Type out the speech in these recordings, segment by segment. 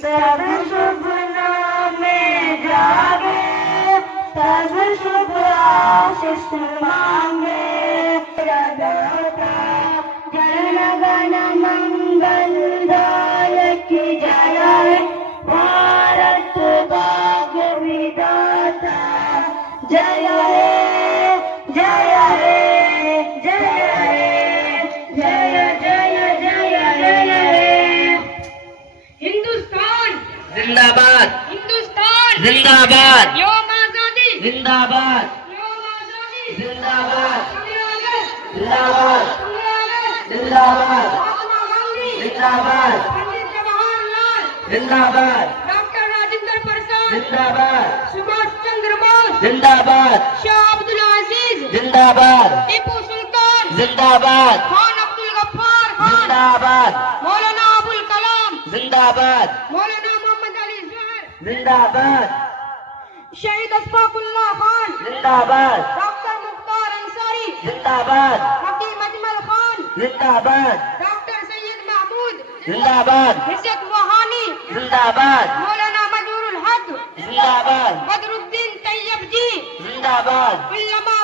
सब सपनों में जागे, सब शुभ आशीष मांगे। दाता जन गण मंगलदायक जय हे भारत भाग्य विधाता। जय हे जय हे जय हे जय जय जय जय हे। हिंदुस्तान जिंदाबाद, हिंदुस्तान जिंदाबाद, योम आजादी जिंदाबाद, योम आजादी जिंदाबाद, कांग्रेस जिंदाबाद, कांग्रेस जिंदाबाद, महात्मा गांधी जिंदाबाद, पंडित जवाहरलाल जिंदाबाद, डॉक्टर राजेंद्र प्रसाद जिंदाबाद, सुभाष चंद्र बोस जिंदाबाद, शाह अब्दुल अजीज जिंदाबाद, टीपू सुल्तान जिंदाबाद, खान अब्दुल गफ्फार खान जिंदाबाद, मौलाना अबुल कलाम जिंदाबाद, मौलाना मोहम्मद अली जहर जिंदाबाद, शहीद अशफाकुल्लाह खान जिंदाबाद, डॉक्टर मुख्तार अंसारी जिंदाबाद, हकीम अजमल खान जिंदाबाद, डॉक्टर सैयद महमूद जिंदाबाद, इज्जत वहानी जिंदाबाद, मौलाना मजरूरुल हक जिंदाबाद, बदरुद्दीन तैयब जी जिंदाबाद। उल्लमा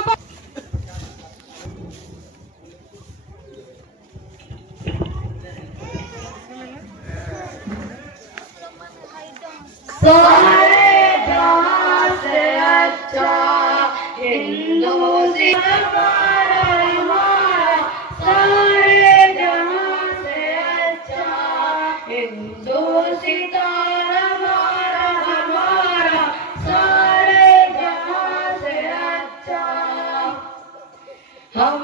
सारे जहां से अच्छा हिंदू हमारा हमारा, सारे जहां से अच्छा हिंदू सितारा हमारा हमारा, सारे जहां से अच्छा। हम